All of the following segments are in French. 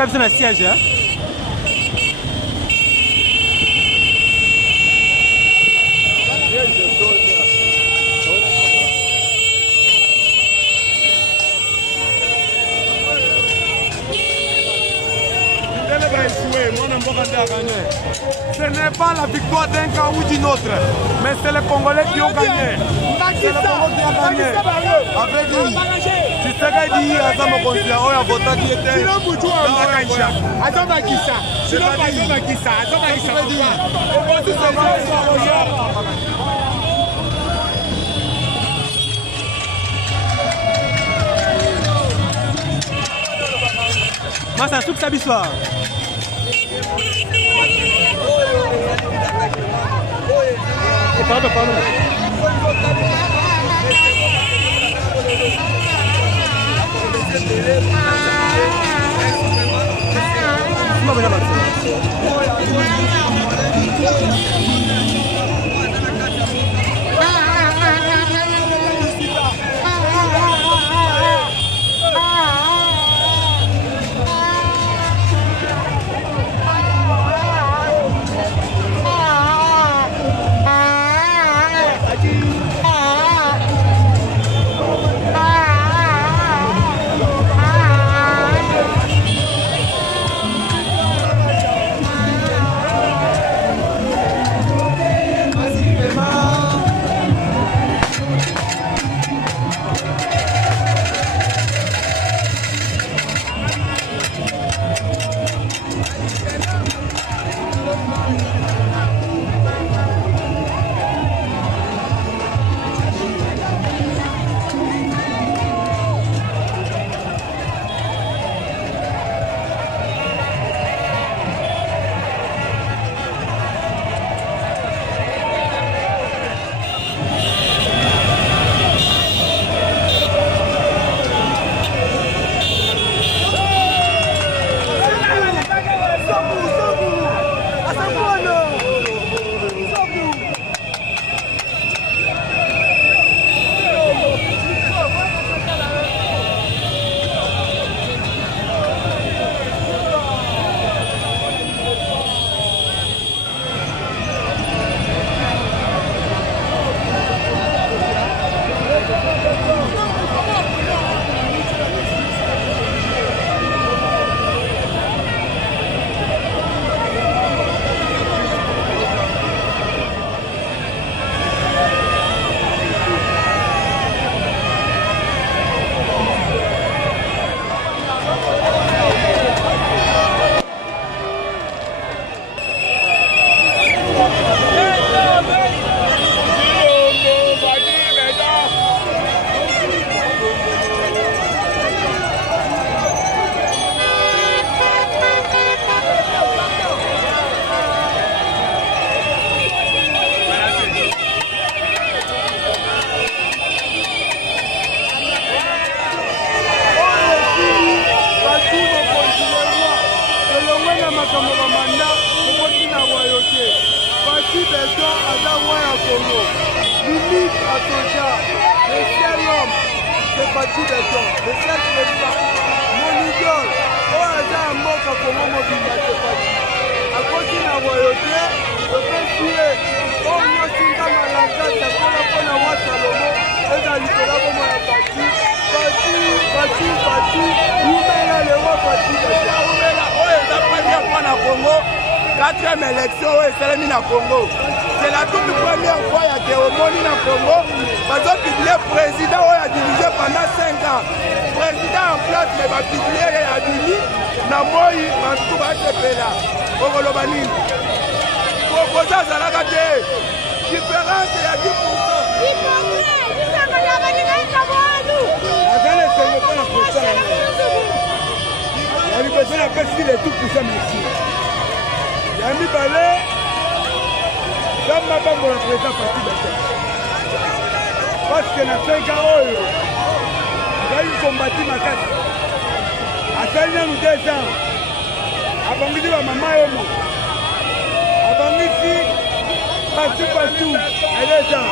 Cabe na siège, hein? Ce n'est pas la victoire d'un camp ou d'une autre, mais c'est les Congolais qui ont gagné. C'est le Congo qui a gagné. Avec lui, tu sais qu'il dit à ça, mon conseiller, on a voté qui était. Moi, ça soupe sa bissoire. Pardon. Quatrième élection au Congo. C'est la toute première fois qu'il y a au Congo. Parce que le président a dirigé pendant 5 ans. Le président place mais babibliere ya bimi na moi bantu basepela okoloba nini proposa azalaka te différence ya 10%. Il y a besoin de passer les tout pour ça, merci. Il y a mis balai, dans ma banque, on a présenté partie de parce que na 5 ans, il y a eu combattu ma carte. À 5 ans ou 2 ans, avant que ma maman est morte. Avant ici, partout, partout, et 2 ans.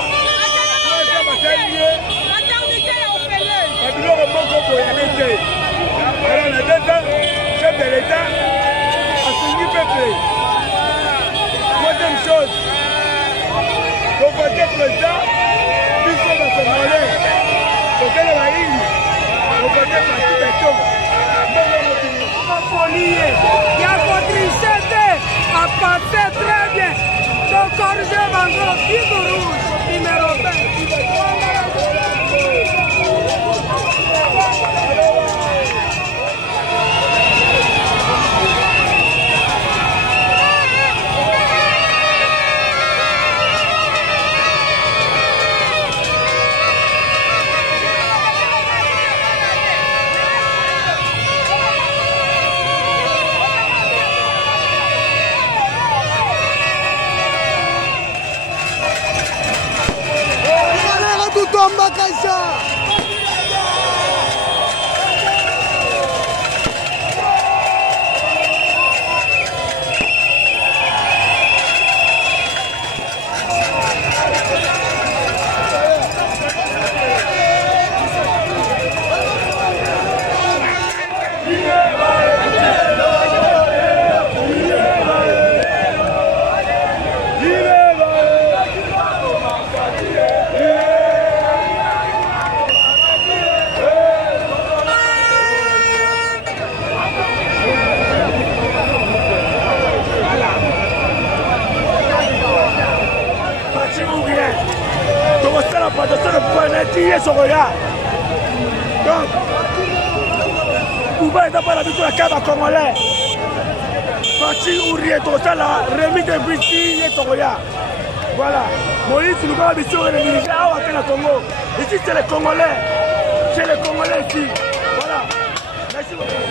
Alors, on a 2 ans, chef de l'État a soutenu le peuple. Troisième chose, pour voter président, puis sur la Congolais, pour que la ligne, pour voter parti de tout. Il y a votre richesse à penser très bien. Donc, corrigez votre fil rouge, numéro 20. Makaisa. Donc, Pouba est pas la victoire à Congolais. Parti ou rien, tout ça là, remis de Briti et Togoya. Voilà. Moïse, nous avons vu sur les militaires à Congo. Ici, c'est les Congolais. C'est les Congolais ici. Voilà. Merci beaucoup.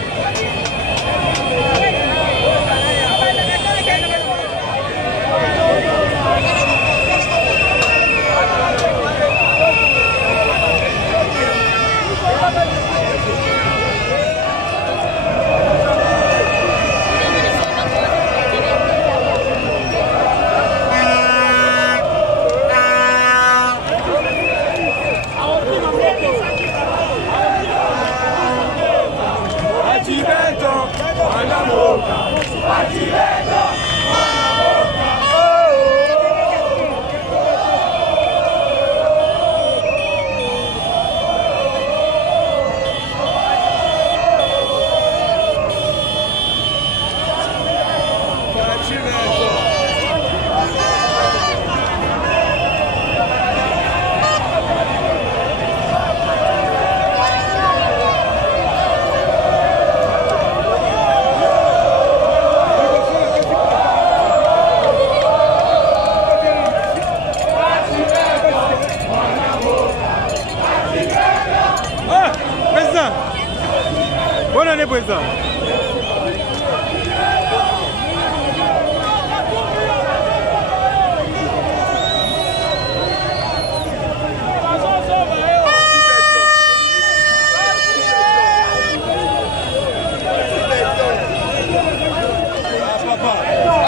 Bonne année, président.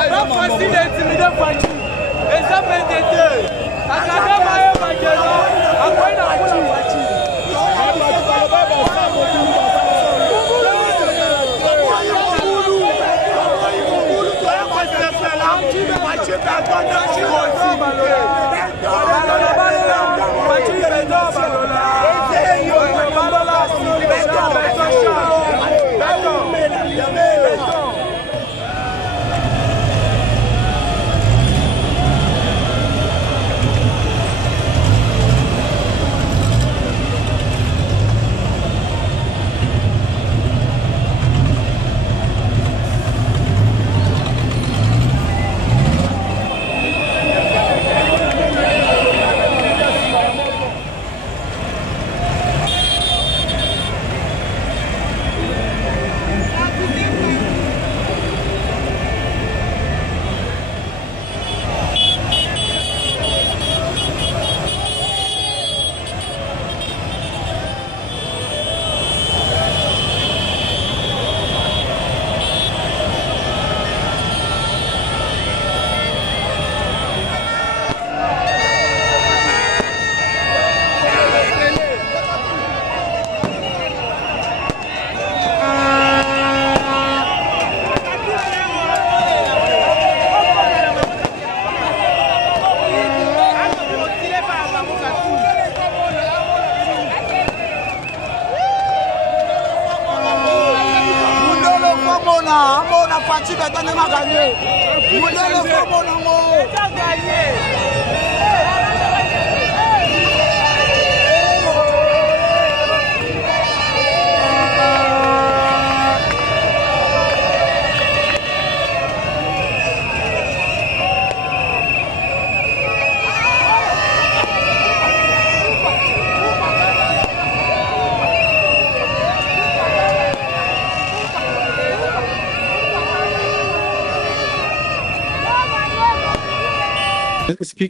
Pas facile d'intimider Fati. Et ça fait des deux. À Kagame,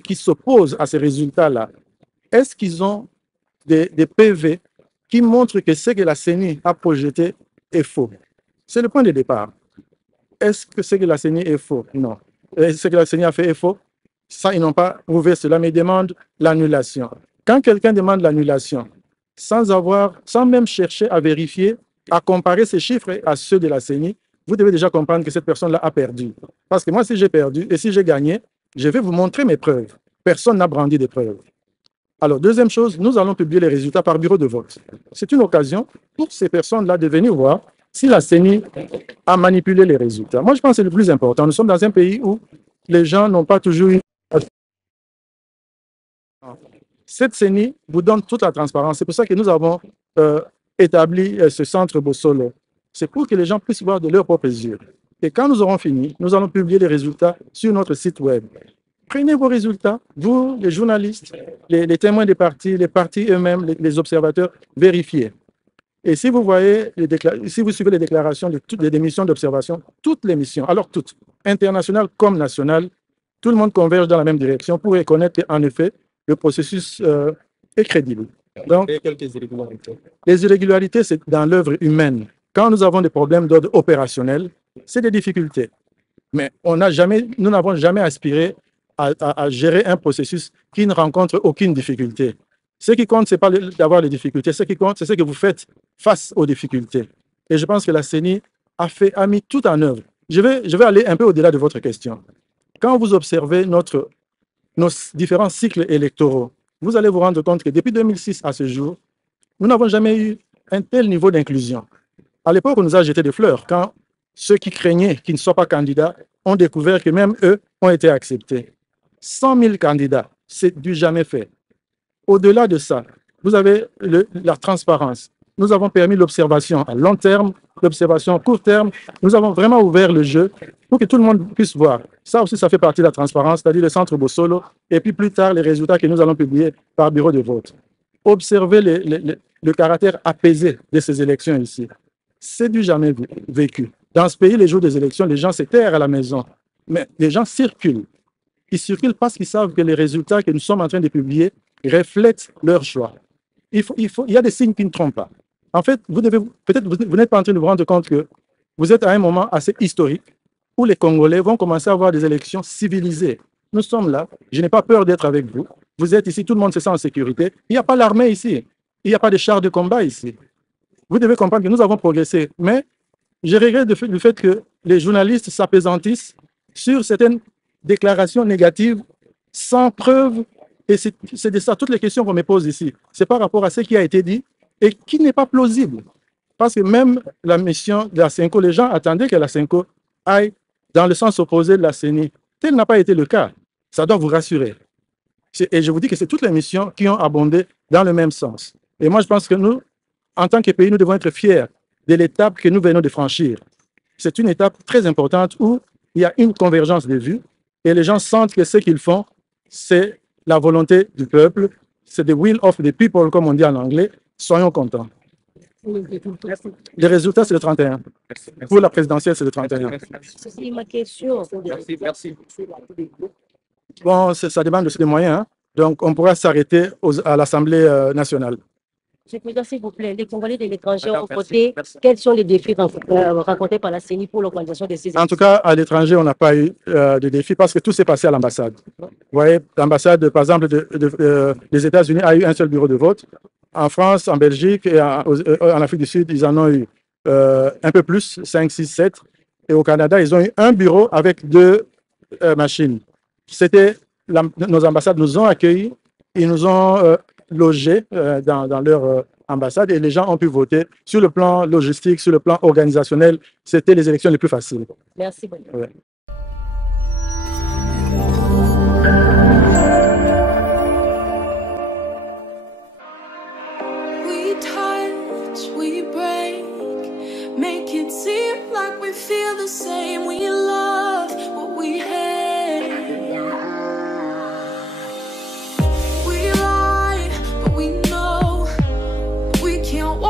qui s'opposent à ces résultats-là, est-ce qu'ils ont des PV qui montrent que ce que la CENI a projeté est faux? C'est le point de départ. Est-ce que ce que la CENI est faux? Non. Ce que la CENI a fait est faux? Ça, ils n'ont pas prouvé cela, mais ils demandent l'annulation. Quand quelqu'un demande l'annulation, sans même chercher à vérifier, à comparer ces chiffres à ceux de la CENI, vous devez déjà comprendre que cette personne-là a perdu. Parce que moi, si j'ai perdu et si j'ai gagné, je vais vous montrer mes preuves. Personne n'a brandi des preuves. Alors, deuxième chose, nous allons publier les résultats par bureau de vote. C'est une occasion pour ces personnes-là de venir voir si la CENI a manipulé les résultats. Moi, je pense que c'est le plus important. Nous sommes dans un pays où les gens n'ont pas toujours eu... Cette CENI vous donne toute la transparence. C'est pour ça que nous avons établi ce centre Bossolo. C'est pour que les gens puissent voir de leurs propres yeux. Et quand nous aurons fini, nous allons publier les résultats sur notre site web. Prenez vos résultats, vous, les journalistes, les témoins des partis, les partis eux-mêmes, les observateurs, vérifiez. Et si vous voyez, si vous suivez les déclarations de toutes les missions d'observation, toutes les missions, alors toutes, internationales comme nationales, tout le monde converge dans la même direction pour reconnaître qu'en effet, le processus est crédible. Donc, les irrégularités, c'est dans l'œuvre humaine. Quand nous avons des problèmes d'ordre opérationnel, c'est des difficultés. Mais nous n'avons jamais aspiré à gérer un processus qui ne rencontre aucune difficulté. Ce qui compte, ce n'est pas d'avoir les difficultés. Ce qui compte, c'est ce que vous faites face aux difficultés. Et je pense que la CENI a mis tout en œuvre. Je vais aller un peu au-delà de votre question. Quand vous observez nos différents cycles électoraux, vous allez vous rendre compte que depuis 2006 à ce jour, nous n'avons jamais eu un tel niveau d'inclusion. À l'époque, on nous a jeté des fleurs quand ceux qui craignaient qu'ils ne soient pas candidats ont découvert que même eux ont été acceptés. 100 000 candidats, c'est du jamais fait. Au-delà de ça, vous avez la transparence. Nous avons permis l'observation à long terme, l'observation à court terme. Nous avons vraiment ouvert le jeu pour que tout le monde puisse voir. Ça aussi, ça fait partie de la transparence, c'est-à-dire le centre Bossolo, et puis plus tard, les résultats que nous allons publier par bureau de vote. Observez le caractère apaisé de ces élections ici. C'est du jamais vécu. Dans ce pays, les jours des élections, les gens se terrent à la maison, mais les gens circulent. Ils circulent parce qu'ils savent que les résultats que nous sommes en train de publier reflètent leur choix. Il y a des signes qui ne trompent pas. En fait, peut-être vous n'êtes pas en train de vous rendre compte que vous êtes à un moment assez historique où les Congolais vont commencer à avoir des élections civilisées. Nous sommes là, je n'ai pas peur d'être avec vous. Vous êtes ici, tout le monde se sent en sécurité. Il n'y a pas l'armée ici. Il n'y a pas de chars de combat ici. Vous devez comprendre que nous avons progressé. Mais je regrette le fait que les journalistes s'appesantissent sur certaines déclarations négatives sans preuve. Et c'est de ça, toutes les questions qu'on me pose ici. C'est par rapport à ce qui a été dit et qui n'est pas plausible. Parce que même la mission de la CENCO, les gens attendaient que la CENCO aille dans le sens opposé de la CENI. Tel n'a pas été le cas. Ça doit vous rassurer. Et je vous dis que c'est toutes les missions qui ont abondé dans le même sens. Et moi, je pense que nous, en tant que pays, nous devons être fiers de l'étape que nous venons de franchir. C'est une étape très importante où il y a une convergence de vues et les gens sentent que ce qu'ils font, c'est la volonté du peuple, c'est the will of the people, comme on dit en anglais. Soyons contents. Les résultats, c'est le 31. Pour la présidentielle, c'est le 31. C'est ma question. Merci. Bon, ça demande aussi des moyens. Hein? Donc, on pourra s'arrêter à l'Assemblée nationale. Monsieur le Président, s'il vous plaît, les Congolais de l'étranger ont voté. Quels sont les défis rencontrés par la CENI pour l'organisation de ces élections? En tout cas, à l'étranger, on n'a pas eu de défis parce que tout s'est passé à l'ambassade. Vous voyez, l'ambassade, par exemple, des États-Unis a eu un seul bureau de vote. En France, en Belgique et en Afrique du Sud, ils en ont eu un peu plus, 5, 6, 7. Et au Canada, ils ont eu un bureau avec 2 machines. Nos ambassades nous ont accueillis, ils nous ont logés dans leur ambassade et les gens ont pu voter. Sur le plan logistique, sur le plan organisationnel, c'était les élections les plus faciles. Merci beaucoup. Ouais. We touch, we break, make it seem like we feel the same. We love what we hate. We lie, but we know we can't walk